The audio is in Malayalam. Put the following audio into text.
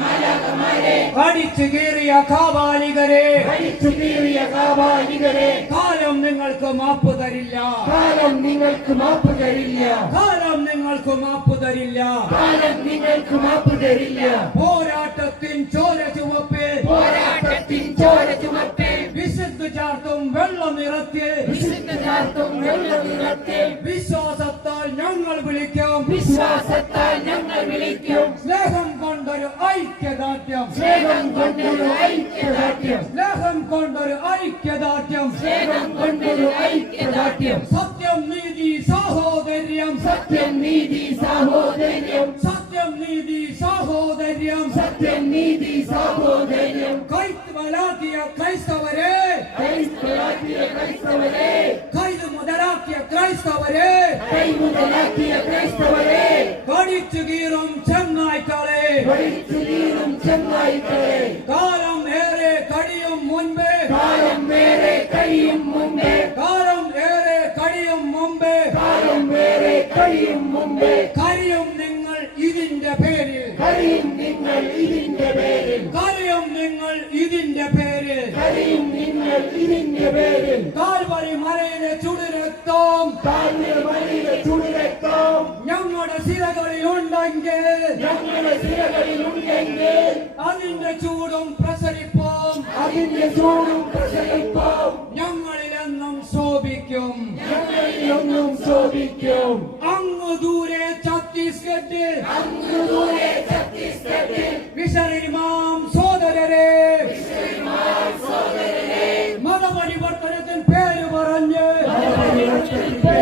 മാലാകമാരെ. അടിച്ചു കീറിയ കാബാലികരെ. കീറിയ കാലം നിങ്ങൾക്ക് മാപ്പ് തരില്ല. കാലം നിങ്ങൾക്ക് മാപ്പ് തരില്ല. കാലം നിങ്ങൾക്ക് മാപ്പ് തരില്ല. കാലം നിങ്ങൾക്ക് മാപ്പ് തരില്ല. പോരാട്ടത്തിൻ ചോര ചുവപ്പ് പോരാട്ടത്തിൻ ചോര ചുമത്തെ വിശുദ്ധ ചാർത്തും വെള്ളം നിറത്തിൽ വിശുദ്ധ ചാർത്തും വെള്ളം നിറത്തിൽ വിശ്വാസത്താൽ ഞങ്ങൾ വിളിക്കാം. വിശ്വാസത്താൽ വിളിക്കും. സ്നേഹം കൊണ്ടൊരു ഐക്യദാർഢ്യം. സ്നേഹം കൊണ്ടൊരു ഐക്യദാർഢ്യം. സ്നേഹം കൊണ്ടൊരു ഐക്യദാർഢ്യം. സ്നേഹം കൊണ്ടൊരു ഐക്യദാർഢ്യം. സത്യം നീതി സാഹോദര്യം. സത്യം നീതി സാഹോദര്യം. സത്യം നീതി സാഹോദര്യം. സത്യം നീതി സാഹോദര്യം. കൈത്തലാക്കിയ ക്രൈസ്തവരെ. ക്രൈസ്തവരാക്കിയ ക്രൈസ്തവരെ. കൈത് മുതലാക്കിയ ക്രൈസ്തവരെ. കൈമുതലാക്കിയ ക്രൈസ്തവരെ. കടിച്ചു കീറും ചെന്നായ്ക്കളെ. ഒഴിച്ചു നീറും ചെന്നായിക്കളെ. കാലം ഏറെ കഴിയും മുൻപേ. കാലം വേറെ കഴിയും മുമ്പേ കാലം ഏറെ കഴിയും മുമ്പേ കാലം വേറെ കഴിയും മുമ്പേ കഴിയും നിങ്ങൾ ഇതിന്റെ പേരിൽ. കഴിയും നിങ്ങൾ ഇതിന്റെ പേരിൽ. കഴിയും നിങ്ങൾ ഇതിന്റെ പേരിൽ. കഴിയും നിങ്ങൾ ഇതിന്റെ പേരിൽ. കാൽവരി മലയിലെ ചുടുരക്തം ഞങ്ങളുടെ ശിലകളിൽ ഉണ്ടെങ്കിൽ ഞങ്ങളുടെ ശിലകളിൽ ഉണ്ടെങ്കിൽ അതിന്റെ ചൂടും പ്രസരിപ്പോം അതിന്റെ ചൂടും പ്രസരിപ്പോം ഞങ്ങളിലെന്നും ശോഭിക്കും. ഞങ്ങളിലെന്നും ശോഭിക്കും. അങ്ങ് ദൂരെ ഛത്തീസ്ഗഡ് അങ്ങ് ദൂരെ ഛത്തീസ്ഗഡ് വിഷറിമാം സോദരരെ മതപരിവർത്തനത്തിന് പേര് പറഞ്ഞ് മതപരിവർത്തനത്തിന്